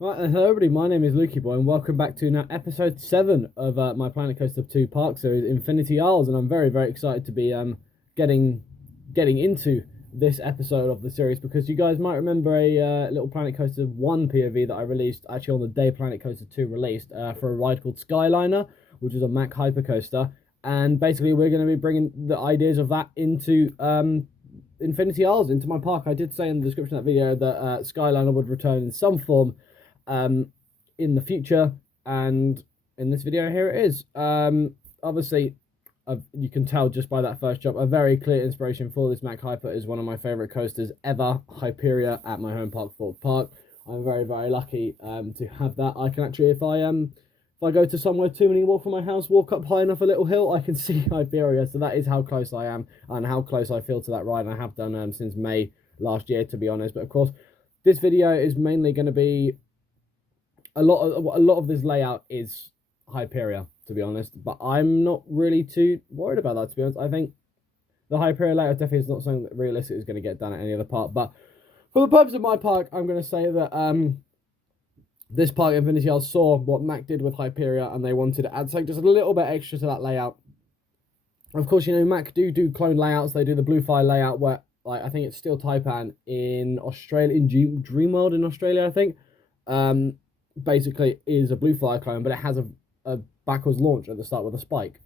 Right, hello everybody, my name is Lukey Boy and welcome back to now episode 7 of my Planet Coaster 2 Park series, Infinity Isles, and I'm very, very excited to be getting into this episode of the series because you guys might remember a little Planet Coaster 1 POV that I released actually on the day Planet Coaster 2 released for a ride called Skyliner, which is a Mack Hypercoaster, and basically we're going to be bringing the ideas of that into Infinity Isles, into my park. I did say in the description of that video that Skyliner would return in some form in the future, and in this video here it is. Obviously you can tell just by that first jump, a very clear inspiration for this Mack Hyper is one of my favorite coasters ever, Hyperia, at my home park, Thorpe Park. I'm very, very lucky to have that. I can actually, if I go to somewhere 2 minute walk from my house, walk up high enough a little hill, I can see Hyperia. So that is how close I am and how close I feel to that ride, and I have done since May last year, to be honest. But of course, this video is mainly going to be a lot of this layout is Hyperia, to be honest, but I'm not really too worried about that, to be honest. I think the Hyperia layout definitely is not something that realistically is going to get done at any other park, but for the purpose of my park, I'm going to say that this park, Infinity Isles, saw what Mack did with Hyperia, and they wanted to add something just a little bit extra to that layout. Of course, you know, Mack do clone layouts. They do the Blue Fire layout, where, like, I think it's still Taipan in Australia, in Dreamworld in Australia, I think. Basically is a Blue Fire clone, but it has a backwards launch at the start with a spike.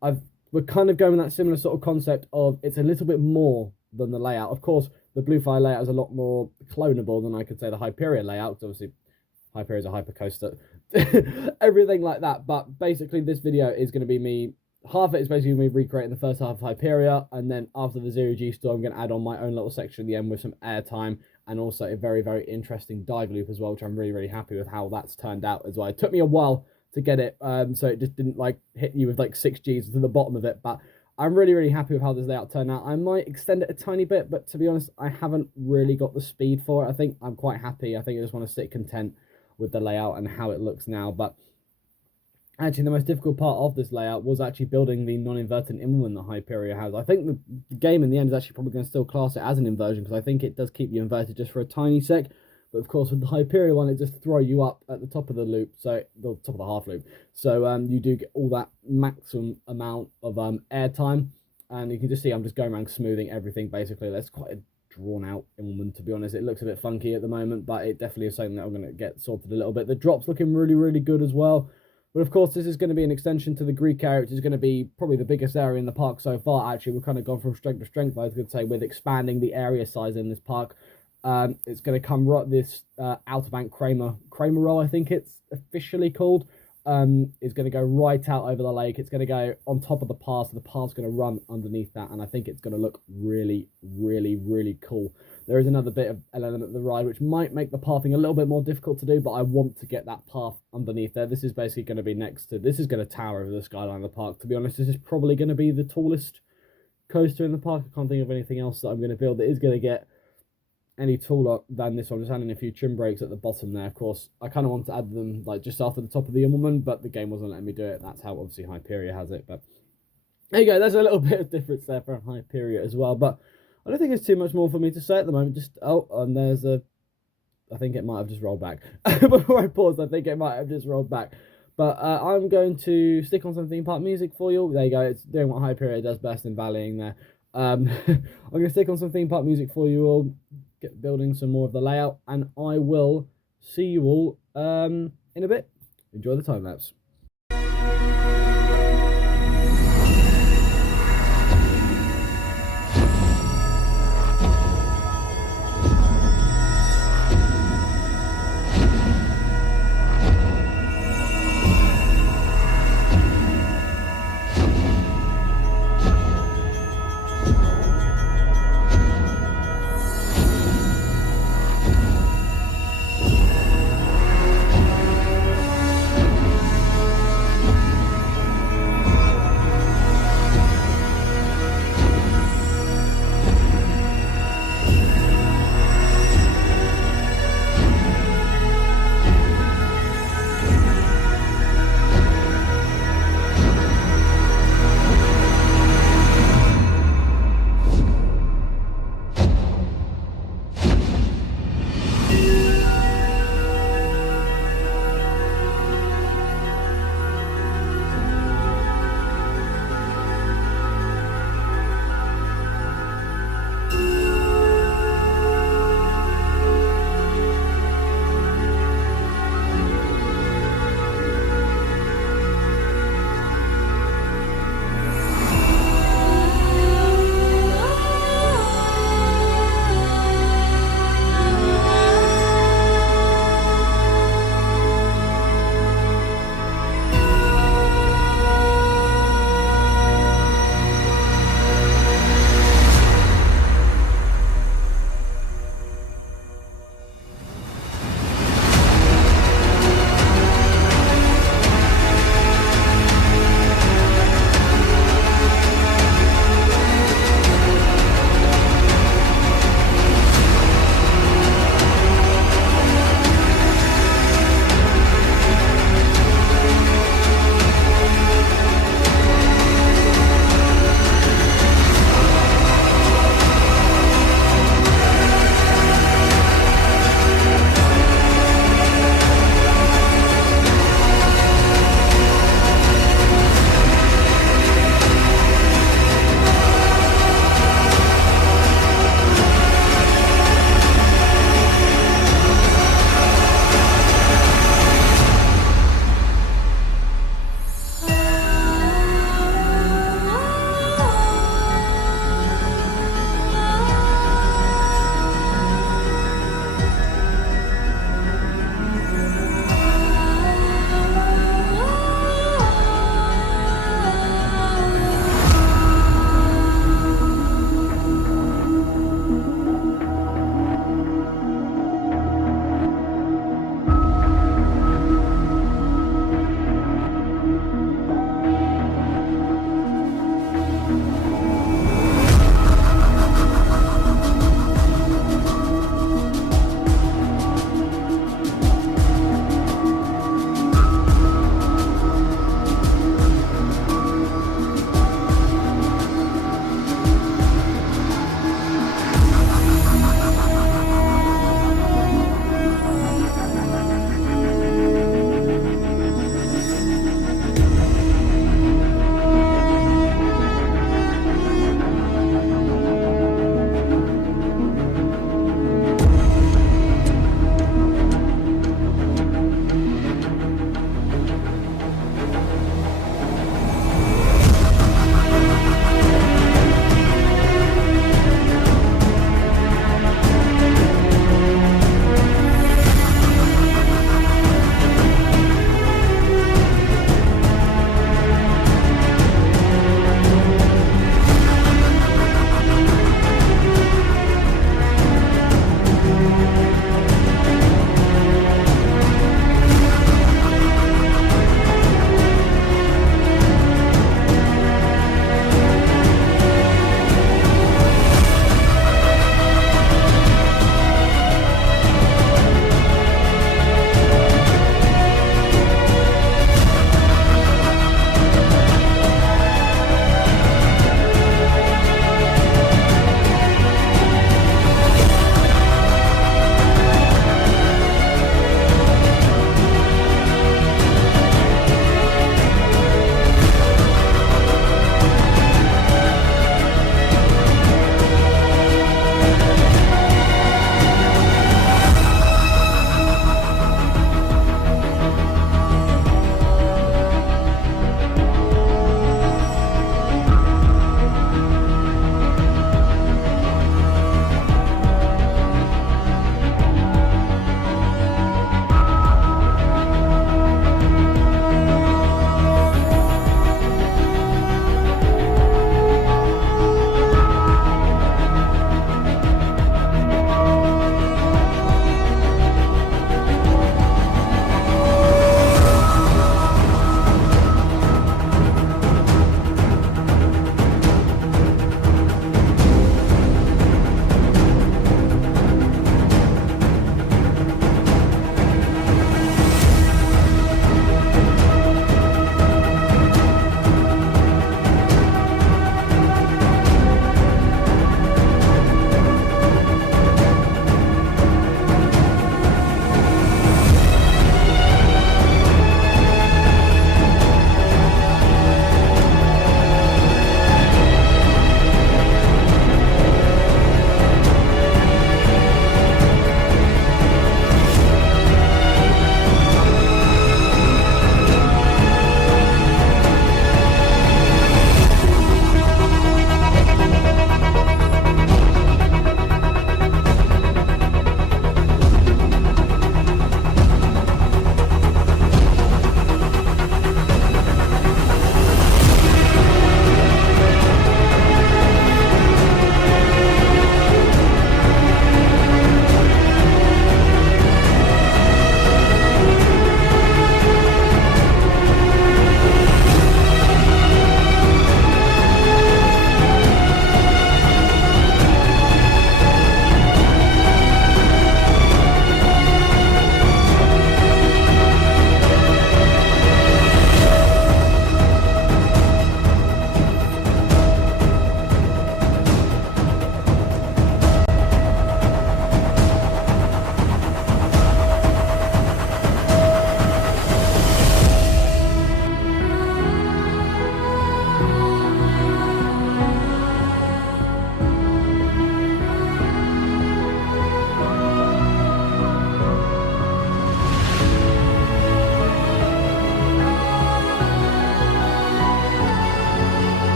We're kind of going that similar sort of concept of it's a little bit more than the layout. Of course, the Blue Fire layout is a lot more clonable than I could say the Hyperia layout, because obviously Hyperia is a hypercoaster, everything like that. But basically, this video is going to be me. Half of it is basically me recreating the first half of Hyperia, and then after the Zero G store, I'm going to add on my own little section at the end with some airtime, and also a very, very interesting dive loop as well, which I'm really, really happy with how that's turned out as well. It took me a while to get it, so it just didn't like hit you with like 6 Gs to the bottom of it, but I'm really, really happy with how this layout turned out. I might extend it a tiny bit, but to be honest, I haven't really got the speed for it. I think I'm quite happy. I think I just want to sit content with the layout and how it looks now. But actually, the most difficult part of this layout was actually building the non-inverted Immelman that Hyperia has. I think the game in the end is actually probably going to still class it as an inversion, because I think it does keep you inverted just for a tiny sec. But of course, with the Hyperia one, it just throws you up at the top of the loop, so the top of the half loop. So you do get all that maximum amount of air time, and you can just see I'm just going around smoothing everything. Basically, that's quite a drawn out Immelman, to be honest. It looks a bit funky at the moment, but it definitely is something that I'm going to get sorted a little bit. The drop's looking really, really good as well. But of course, this is going to be an extension to the Greek area, which is going to be probably the biggest area in the park so far. Actually, we've kind of gone from strength to strength, I was going to say, with expanding the area size in this park. It's going to come right, this Outer Bank Kramer roll, I think it's officially called, is going to go right out over the lake. It's going to go on top of the pass, so the path's going to run underneath that, and I think it's going to look really, really, really cool. There is another bit of element of the ride which might make the pathing a little bit more difficult to do, but I want to get that path underneath there. This is basically going to be this is going to tower over the skyline of the park. To be honest, this is probably going to be the tallest coaster in the park. I can't think of anything else that I'm going to build that is going to get any taller than this one. I'm just adding a few trim brakes at the bottom there. Of course, I kind of want to add them like just after the top of the Immelman, but the game wasn't letting me do it. That's how obviously Hyperia has it. But there you go. There's a little bit of difference there for Hyperia as well. But I don't think there's too much more for me to say at the moment. Just, and there's I think it might have just rolled back. Before I paused, I think it might have just rolled back. But I'm going to stick on some theme park music for you. There you go. It's doing what Hyperia does best in valleying there. I'm going to stick on some theme park music for you all, get building some more of the layout, and I will see you all in a bit. Enjoy the time lapse.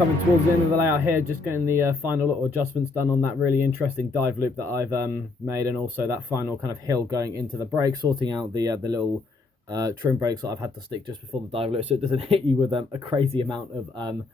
coming towards the end of the layout here, just getting the final little adjustments done on that really interesting dive loop that I've made, and also that final kind of hill going into the brake, sorting out the little trim brakes that I've had to stick just before the dive loop so it doesn't hit you with a crazy amount of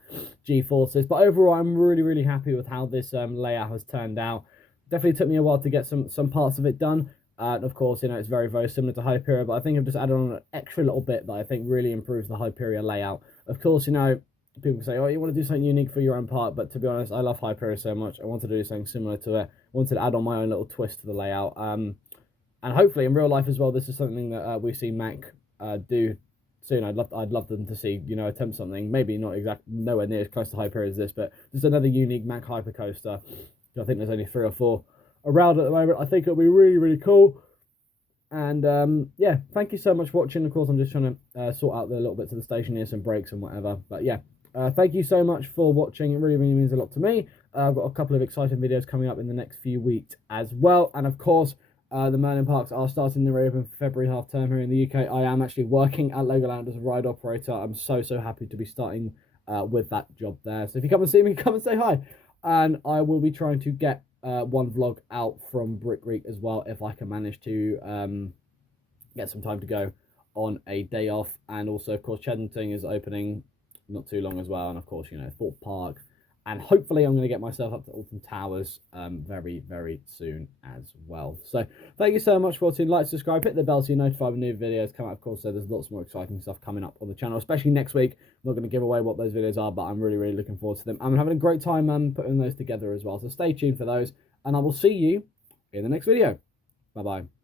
G-forces. But overall, I'm really happy with how this layout has turned out. Definitely took me a while to get some parts of it done. Of course, you know, it's very similar to Hyperia, but I think I've just added on an extra little bit that I think really improves the Hyperia layout. Of course, you know, people say, oh, you want to do something unique for your own part, but to be honest, I love Hyperia so much. I wanted to do something similar to it. I wanted to add on my own little twist to the layout. And hopefully in real life as well, this is something that we see Mack do soon. I'd love them to see, you know, attempt something. Maybe not nowhere near as close to Hyperia as this, but just another unique Mack Hypercoaster. I think there's only 3 or 4 around at the moment. I think it'll be really cool. And yeah, thank you so much for watching. Of course, I'm just trying to sort out the little bits of the station here, some brakes and whatever. But yeah, thank you so much for watching. It really means a lot to me. I've got a couple of exciting videos coming up in the next few weeks as well. And of course, the Merlin Parks are starting their open for February half term here in the UK. I am actually working at Legoland as a ride operator. I'm so happy to be starting with that job there. So if you come and see me, come and say hi. And I will be trying to get one vlog out from Brick Creek as well, if I can manage to get some time to go on a day off. And also, of course, Cheddington is opening not too long as well, and of course, you know, Thorpe Park, and hopefully I'm going to get myself up to Alton Towers very soon as well. So thank you so much for watching. Like, subscribe, hit the bell so you're notified when new videos come out. Of course, so there's lots more exciting stuff coming up on the channel, especially next week. I'm not going to give away what those videos are, but I'm really looking forward to them. I'm having a great time putting those together as well, so stay tuned for those, and I will see you in the next video. Bye bye.